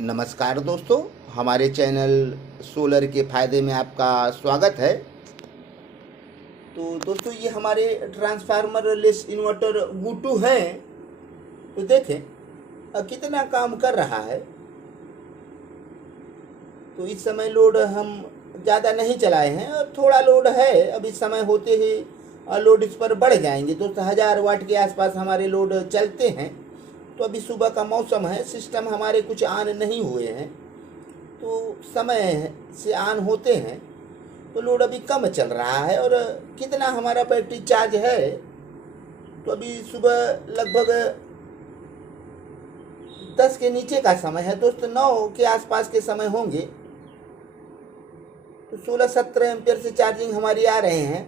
नमस्कार दोस्तों, हमारे चैनल सोलर के फ़ायदे में आपका स्वागत है। तो दोस्तों, ये हमारे ट्रांसफार्मर लेस इन्वर्टर GU2 है। तो देखें कितना काम कर रहा है। तो इस समय लोड हम ज़्यादा नहीं चलाए हैं और थोड़ा लोड है। अब इस समय होते ही लोड इस पर बढ़ जाएंगे। दोस्तों 1000 वाट के आसपास हमारे लोड चलते हैं। तो अभी सुबह का मौसम है, सिस्टम हमारे कुछ ऑन नहीं हुए हैं, तो समय से ऑन होते हैं तो लोड अभी कम चल रहा है। और कितना हमारा बैटरी चार्ज है, तो अभी सुबह लगभग 10 के नीचे का समय है दोस्तों, 9 के आसपास के समय होंगे। तो 16-17 एम्पियर से चार्जिंग हमारी आ रहे हैं।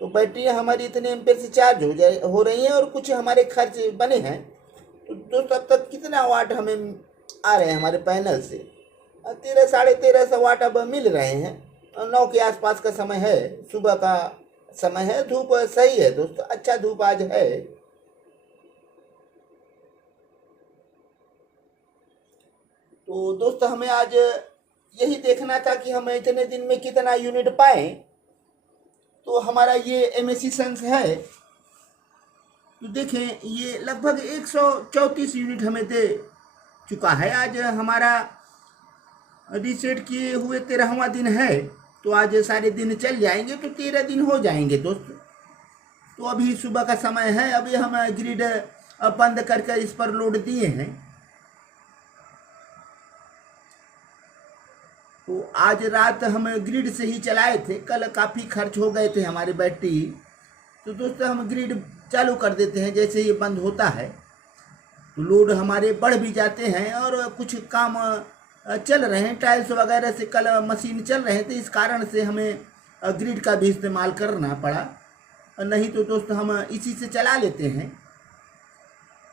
तो बैटरियाँ हमारी इतने एम्पियर से चार्ज हो रही हैं और कुछ हमारे खर्च बने हैं। तो दोस्तों अब तक कितना वाट हमें आ रहे हैं हमारे पैनल से? 1300-1350 वाट अब मिल रहे हैं। 9 के आसपास का समय है, सुबह का समय है। धूप सही है दोस्तों, अच्छा धूप आज है। तो दोस्तों हमें आज यही देखना था कि हम इतने दिन में कितना यूनिट पाएँ। तो हमारा ये एमिशंस है, तो देखें ये लगभग 134 यूनिट हमें दे चुका है। आज हमारा रीसेट किए हुए 13वां दिन है, तो आज सारे दिन चल जाएंगे तो 13 दिन हो जाएंगे दोस्तों। तो अभी सुबह का समय है, अभी हम ग्रिड बंद कर इस पर लोड दिए हैं। तो आज रात हम ग्रिड से ही चलाए थे, कल काफ़ी खर्च हो गए थे हमारे बैटरी। तो दोस्तों हम ग्रिड चालू कर देते हैं जैसे ये बंद होता है, तो लोड हमारे बढ़ भी जाते हैं। और कुछ काम चल रहे हैं, टाइल्स वगैरह से कल मशीन चल रहे थे, इस कारण से हमें ग्रिड का भी इस्तेमाल करना पड़ा। नहीं तो दोस्तों हम इसी से चला लेते हैं।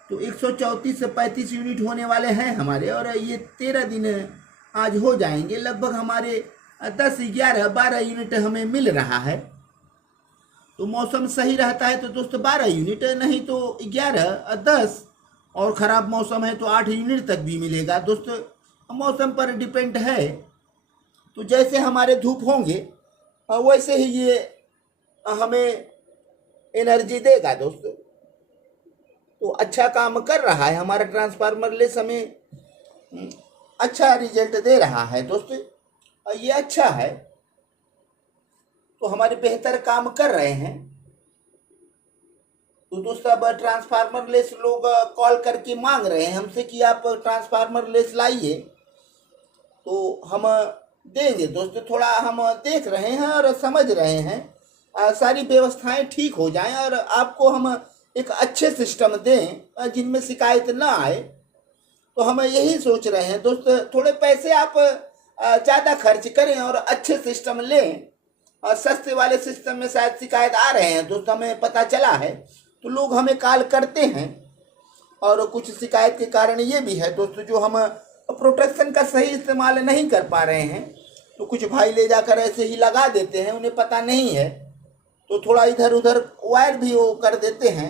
तो 134 से 35 यूनिट होने वाले हैं हमारे, और ये 13 दिन आज हो जाएंगे। लगभग हमारे 10, 11, 12 यूनिट हमें मिल रहा है। तो मौसम सही रहता है तो दोस्तों 12 यूनिट, नहीं तो 11, 10, और ख़राब मौसम है तो 8 यूनिट तक भी मिलेगा दोस्तों। मौसम पर डिपेंड है। तो जैसे हमारे धूप होंगे वैसे ही ये हमें एनर्जी देगा दोस्तों। तो अच्छा काम कर रहा है हमारा ट्रांसफार्मर लेस, हमें अच्छा रिजल्ट दे रहा है दोस्तों। ये अच्छा है, तो हमारे बेहतर काम कर रहे हैं। तो दोस्तों अब ट्रांसफार्मर लेस लोग कॉल करके मांग रहे हैं हमसे कि आप ट्रांसफार्मर लेस लाइए, तो हम देंगे दोस्तों। थोड़ा हम देख रहे हैं और समझ रहे हैं सारी व्यवस्थाएं ठीक हो जाएं और आपको हम एक अच्छे सिस्टम दें जिनमें शिकायत ना आए। तो हम यही सोच रहे हैं दोस्तों, थोड़े पैसे आप ज़्यादा खर्च करें और अच्छे सिस्टम लें। सस्ते वाले सिस्टम में शायद शिकायत आ रहे हैं दोस्तों, हमें पता चला है। तो लोग हमें कॉल करते हैं, और कुछ शिकायत के कारण ये भी है दोस्तों, जो हम प्रोटेक्शन का सही इस्तेमाल नहीं कर पा रहे हैं। तो कुछ भाई ले जाकर ऐसे ही लगा देते हैं, उन्हें पता नहीं है, तो थोड़ा इधर उधर वायर भी वो कर देते हैं।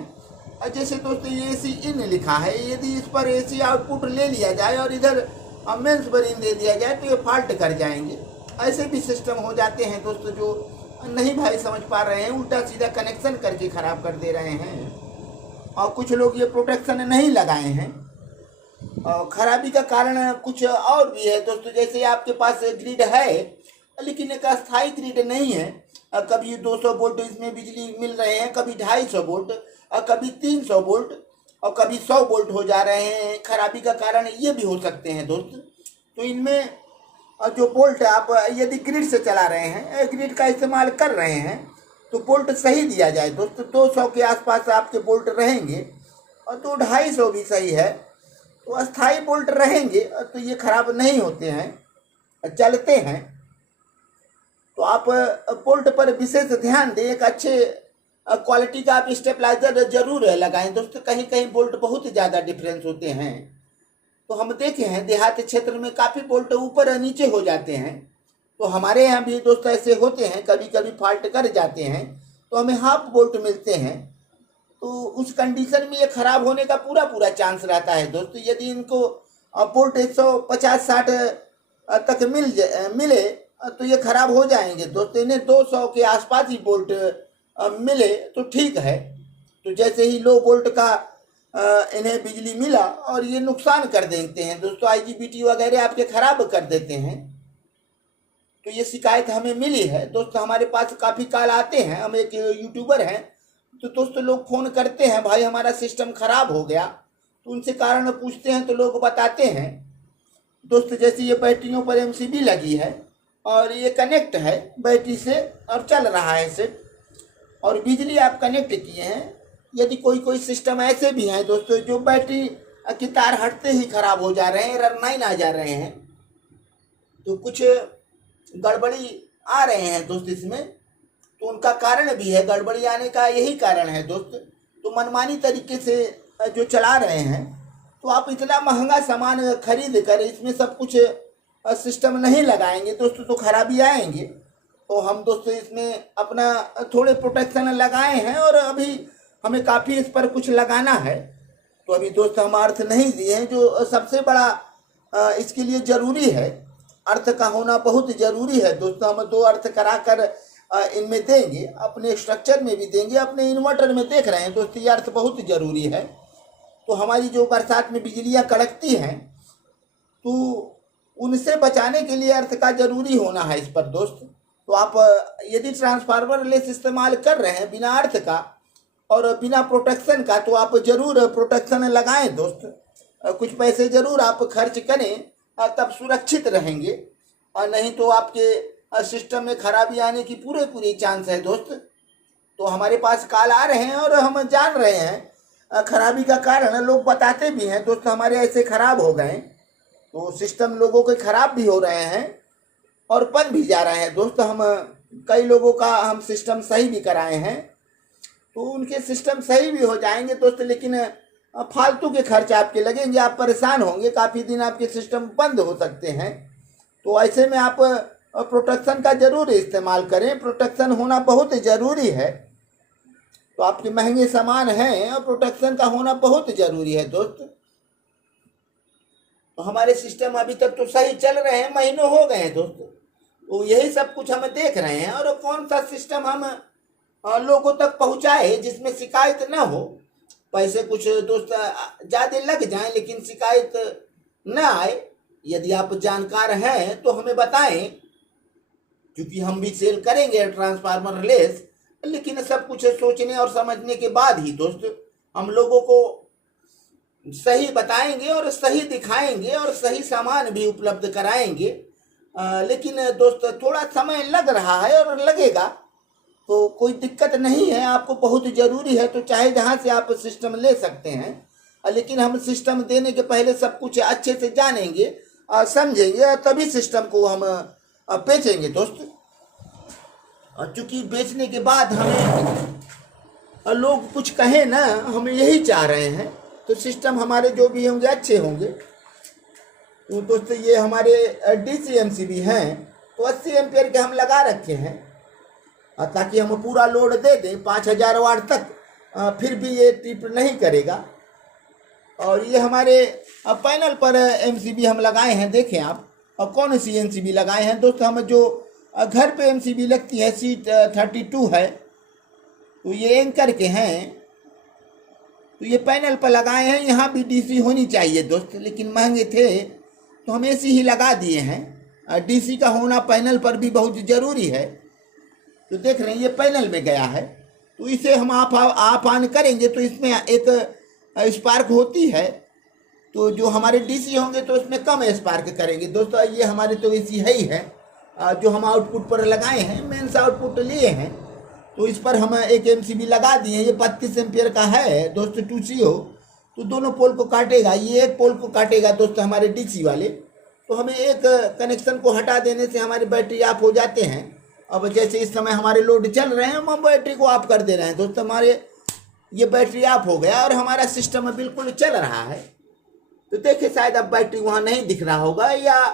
जैसे दोस्तों ये AC इन लिखा है, यदि इस पर AC आउटपुट ले लिया जाए और इधर मेंस पर इन दे दिया जाए तो ये फॉल्ट कर जाएंगे। ऐसे भी सिस्टम हो जाते हैं दोस्तों, जो नहीं भाई समझ पा रहे हैं, उल्टा सीधा कनेक्शन करके ख़राब कर दे रहे हैं। और कुछ लोग ये प्रोटेक्शन नहीं लगाए हैं। खराबी का कारण कुछ और भी है दोस्तों, जैसे आपके पास ग्रिड है लेकिन एक अस्थायी ग्रिड नहीं है। कभी 200 वोल्ट इसमें बिजली मिल रहे हैं, कभी 250 वोल्ट, कभी 300 वोल्ट, और कभी 100 वोल्ट हो जा रहे हैं। खराबी का कारण ये भी हो सकते हैं दोस्त। तो इनमें जो बोल्ट आप यदि ग्रिड से चला रहे हैं, ग्रिड का इस्तेमाल कर रहे हैं, तो बोल्ट सही दिया जाए दोस्तों। 200 के आसपास आपके बोल्ट रहेंगे, और 200-250 भी सही है। तो अस्थाई बोल्ट रहेंगे तो ये खराब नहीं होते हैं, चलते हैं। तो आप बोल्ट पर विशेष ध्यान दें, एक अच्छे क्वालिटी का आप स्टेबलाइजर जरूर लगाएं दोस्तों। कहीं कहीं बोल्ट बहुत ज़्यादा डिफरेंस होते हैं। तो हम देखे हैं देहात क्षेत्र में काफ़ी बोल्ट ऊपर नीचे हो जाते हैं। तो हमारे यहाँ भी दोस्तों ऐसे होते हैं, कभी कभी फॉल्ट कर जाते हैं, तो हमें हाफ बोल्ट मिलते हैं। तो उस कंडीशन में ये खराब होने का पूरा चांस रहता है दोस्तों। यदि इनको और वोल्ट 150-60 तक मिले तो ये खराब हो जाएंगे दोस्तों। इन्हें 200 के आसपास ही वोल्ट मिले तो ठीक है। तो जैसे ही लो वोल्ट का इन्हें बिजली मिला और ये नुकसान कर देते हैं दोस्तों, IGBT वगैरह आपके खराब कर देते हैं। तो ये शिकायत हमें मिली है दोस्तों। हमारे पास काफ़ी कॉल आते हैं, हम एक यूट्यूबर हैं, तो दोस्तों लोग फ़ोन करते हैं, भाई हमारा सिस्टम ख़राब हो गया। तो उनसे कारण पूछते हैं तो लोग बताते हैं दोस्तों। जैसे ये बैटरियों पर MCB लगी है और ये कनेक्ट है बैटरी से और चल रहा है सेट, और बिजली आप कनेक्ट किए हैं। यदि कोई सिस्टम ऐसे भी हैं दोस्तों जो बैटरी की तार हटते ही ख़राब हो जा रहे हैं, एरर 9 आ जा रहे हैं, तो कुछ गड़बड़ी आ रहे हैं दोस्त इसमें। तो उनका कारण भी है, गड़बड़ी आने का यही कारण है दोस्त। तो मनमानी तरीके से जो चला रहे हैं, तो आप इतना महंगा सामान खरीद कर इसमें सब कुछ सिस्टम नहीं लगाएंगे दोस्तों तो खराबी आएंगे। तो हम दोस्तों इसमें अपना थोड़े प्रोटेक्शन लगाए हैं और अभी हमें काफ़ी इस पर कुछ लगाना है। तो अभी दोस्त हम अर्थ नहीं दिए हैं, जो सबसे बड़ा इसके लिए ज़रूरी है। अर्थ का होना बहुत ज़रूरी है दोस्तों। हम 2 अर्थ कराकर इनमें देंगे, अपने स्ट्रक्चर में भी देंगे, अपने इन्वर्टर में देख रहे हैं दोस्तों, ये अर्थ बहुत ज़रूरी है। तो हमारी जो बरसात में बिजलियाँ कड़कती हैं, तो उनसे बचाने के लिए अर्थ का ज़रूरी होना है इस पर दोस्त। तो आप यदि ट्रांसफार्मर लेस इस्तेमाल कर रहे हैं बिना अर्थ का और बिना प्रोटेक्शन का, तो आप ज़रूर प्रोटेक्शन लगाएं दोस्त। कुछ पैसे ज़रूर आप खर्च करें, तब सुरक्षित रहेंगे, और नहीं तो आपके सिस्टम में खराबी आने की पूरी चांस है दोस्त। तो हमारे पास कॉल आ रहे हैं और हम जान रहे हैं खराबी का कारण, लोग बताते भी हैं दोस्त हमारे ऐसे ख़राब हो गए। तो सिस्टम लोगों के ख़राब भी हो रहे हैं और बन भी जा रहे हैं दोस्त। हम कई लोगों का हम सिस्टम सही भी कराए हैं, तो उनके सिस्टम सही भी हो जाएंगे दोस्त, लेकिन फालतू के खर्च आपके लगेंगे, आप परेशान होंगे, काफ़ी दिन आपके सिस्टम बंद हो सकते हैं। तो ऐसे में आप प्रोटेक्शन का ज़रूर इस्तेमाल करें, प्रोटेक्शन होना बहुत ज़रूरी है। तो आपके महंगे सामान हैं और प्रोटेक्शन का होना बहुत ज़रूरी है दोस्त। तो हमारे सिस्टम अभी तक तो सही चल रहे हैं, महीनों हो गए हैं दोस्त। तो यही सब कुछ हम देख रहे हैं, और कौन सा सिस्टम हम लोगों तक पहुँचाए जिसमें शिकायत ना हो। पैसे कुछ दोस्त ज़्यादा लग जाएं लेकिन शिकायत न आए। यदि आप जानकार हैं तो हमें बताएं, क्योंकि हम भी सेल करेंगे ट्रांसफार्मर लेस, लेकिन सब कुछ सोचने और समझने के बाद ही दोस्त हम लोगों को सही बताएंगे और सही दिखाएंगे और सही सामान भी उपलब्ध कराएंगे। लेकिन दोस्त थोड़ा समय लग रहा है और लगेगा, तो कोई दिक्कत नहीं है। आपको बहुत ज़रूरी है तो चाहे जहाँ से आप सिस्टम ले सकते हैं, लेकिन हम सिस्टम देने के पहले सब कुछ अच्छे से जानेंगे और समझेंगे, और तभी सिस्टम को हम बेचेंगे दोस्त। और चूँकि बेचने के बाद हमें लोग कुछ कहें ना, हम यही चाह रहे हैं, तो सिस्टम हमारे जो भी होंगे अच्छे होंगे। तो दोस्तों ये हमारे DC MCB हैं, तो 80 एम्पियर के हम लगा रखे हैं, ताकि हम पूरा लोड दे दें 5000 वाट तक, फिर भी ये ट्रिप नहीं करेगा। और ये हमारे पैनल पर MCB हम लगाए हैं, देखें आप। और कौन सी MCB लगाए हैं दोस्त, हम जो घर पे MCB लगती है C32 है, तो ये एंकर के हैं, तो ये पैनल पर लगाए हैं। यहाँ भी DC होनी चाहिए दोस्त, लेकिन महंगे थे तो हम AC ही लगा दिए हैं। DC का होना पैनल पर भी बहुत ज़रूरी है। तो देख रहे हैं ये पैनल में गया है, तो इसे हम आप ऑन करेंगे तो इसमें एक स्पार्क होती है, तो जो हमारे DC होंगे तो इसमें कम स्पार्क करेंगे दोस्तों। ये हमारे तो AC है ही है, जो हम आउटपुट पर लगाए हैं, मेंस आउटपुट लिए हैं, तो इस पर हम एक MCB लगा दिए। ये 32 एम्पियर का है दोस्तों, 2CO, तो दोनों पोल को काटेगा। ये एक पोल को काटेगा दोस्तों हमारे DC वाले। तो हमें एक कनेक्शन को हटा देने से हमारी बैटरी ऑफ हो जाते हैं। अब जैसे इस समय हमारे लोड चल रहे हैं, हम बैटरी को ऑफ कर दे रहे हैं दोस्तों, हमारे ये बैटरी ऑफ हो गया और हमारा सिस्टम बिल्कुल चल रहा है। तो देखिए शायद अब बैटरी वहाँ नहीं दिख रहा होगा, या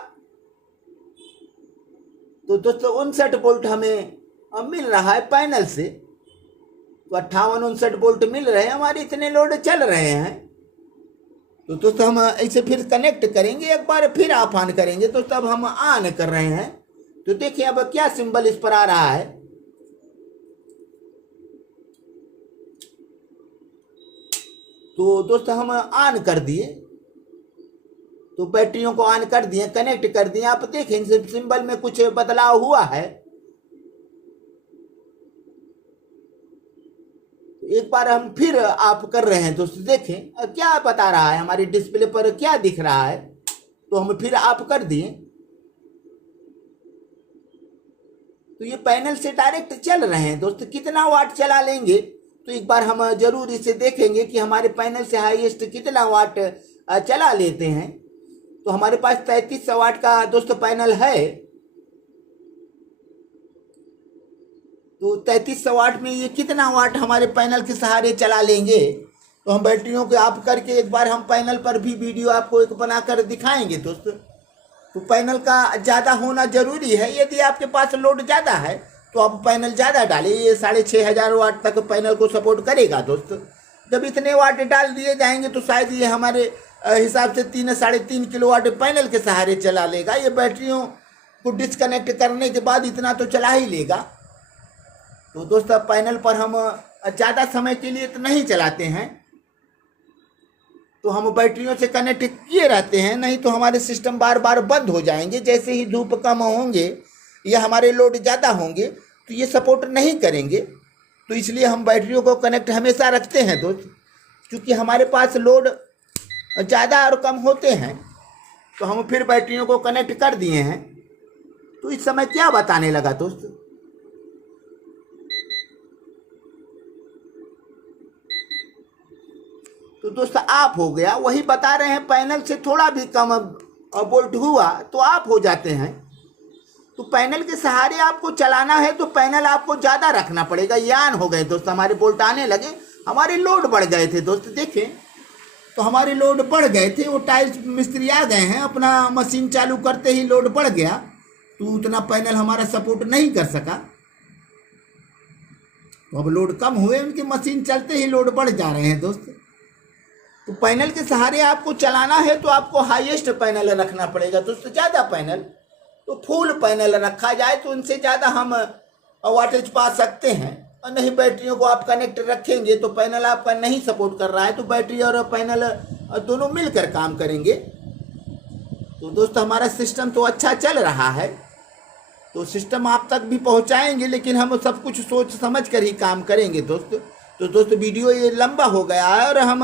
तो दोस्तों 59 वोल्ट हमें मिल रहा है पैनल से, तो 58-59 वोल्ट मिल रहे हैं, हमारे इतने लोड चल रहे हैं। तो दोस्तों हम ऐसे फिर कनेक्ट करेंगे, एक बार फिर आप ऑन करेंगे। तो तब हम ऑन कर रहे हैं, तो देखिए अब क्या सिंबल इस पर आ रहा है। तो दोस्तों हम ऑन कर दिए, तो बैटरियों को ऑन कर दिए, कनेक्ट कर दिए। आप देखें सिंबल में कुछ बदलाव हुआ है। एक बार हम फिर आप कर रहे हैं दोस्तों, देखें क्या बता रहा है, हमारी डिस्प्ले पर क्या दिख रहा है। तो हम फिर आप कर दिए, तो ये पैनल से डायरेक्ट चल रहे हैं दोस्तों। कितना वाट चला लेंगे, तो एक बार हम जरूर इसे देखेंगे कि हमारे पैनल से हाईएस्ट कितना वाट चला लेते हैं। तो हमारे पास 3300 वाट का दोस्तों पैनल है। तो 3300 वाट में ये कितना वाट हमारे पैनल के सहारे चला लेंगे। तो हम बैटरियों को ऑफ करके एक बार हम पैनल पर भी वीडियो आपको एक बनाकर दिखाएंगे दोस्तों। तो पैनल का ज़्यादा होना जरूरी है। यदि आपके पास लोड ज़्यादा है तो आप पैनल ज़्यादा डालिए, ये 6500 वाट तक पैनल को सपोर्ट करेगा दोस्तों। जब इतने वाट डाल दिए जाएंगे तो शायद ये हमारे हिसाब से 3-3.5 किलोवाट पैनल के सहारे चला लेगा। ये बैटरियों को डिस्कनेक्ट करने के बाद इतना तो चला ही लेगा। तो दोस्तों पैनल पर हम ज़्यादा समय के लिए तो नहीं चलाते हैं, तो हम बैटरियों से कनेक्ट किए रहते हैं, नहीं तो हमारे सिस्टम बार बार बंद हो जाएंगे। जैसे ही धूप कम होंगे या हमारे लोड ज़्यादा होंगे तो ये सपोर्ट नहीं करेंगे। तो इसलिए हम बैटरियों को कनेक्ट हमेशा रखते हैं दोस्त। क्योंकि हमारे पास लोड ज़्यादा और कम होते हैं, तो हम फिर बैटरियों को कनेक्ट कर दिए हैं। तो इस समय क्या बताने लगा दोस्त, तो दोस्त ऑफ हो गया। वही बता रहे हैं, पैनल से थोड़ा भी कम वोल्ट हुआ तो ऑफ हो जाते हैं। तो पैनल के सहारे आपको चलाना है तो पैनल आपको ज़्यादा रखना पड़ेगा। ये ऑन हो गए दोस्त, हमारे वोल्ट आने लगे, हमारे लोड बढ़ गए थे दोस्त। देखें तो हमारे लोड बढ़ गए थे। वो टाइल्स मिस्त्री आ गए हैं, अपना मशीन चालू करते ही लोड बढ़ गया, तो उतना पैनल हमारा सपोर्ट नहीं कर सका। तो अब लोड कम हुए, उनकी मशीन चलते ही लोड बढ़ जा रहे हैं दोस्त। तो पैनल के सहारे आपको चलाना है तो आपको हाईएस्ट पैनल रखना पड़ेगा दोस्तों। ज़्यादा पैनल तो फुल पैनल रखा जाए तो उनसे ज़्यादा हम वाटेज पा सकते हैं। और नहीं बैटरियों को आप कनेक्ट रखेंगे तो पैनल आपका नहीं सपोर्ट कर रहा है तो बैटरी और पैनल दोनों मिलकर काम करेंगे। तो दोस्तों हमारा सिस्टम तो अच्छा चल रहा है, तो सिस्टम आप तक भी पहुंचाएंगे, लेकिन हम सब कुछ सोच समझ कर ही काम करेंगे दोस्तों। तो दोस्तों वीडियो ये लंबा हो गया है और हम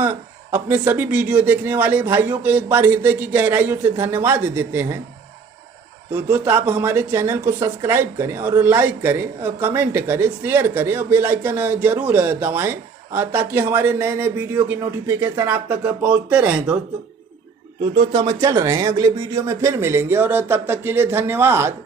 अपने सभी वीडियो देखने वाले भाइयों को एक बार हृदय की गहराइयों से धन्यवाद देते हैं। तो दोस्तों आप हमारे चैनल को सब्सक्राइब करें और लाइक करें, कमेंट करें, शेयर करें और बेल आइकन जरूर दबाएं, ताकि हमारे नए नए वीडियो की नोटिफिकेशन आप तक पहुंचते रहें दोस्तों। तो दोस्तों हम चल रहे हैं, अगले वीडियो में फिर मिलेंगे और तब तक के लिए धन्यवाद।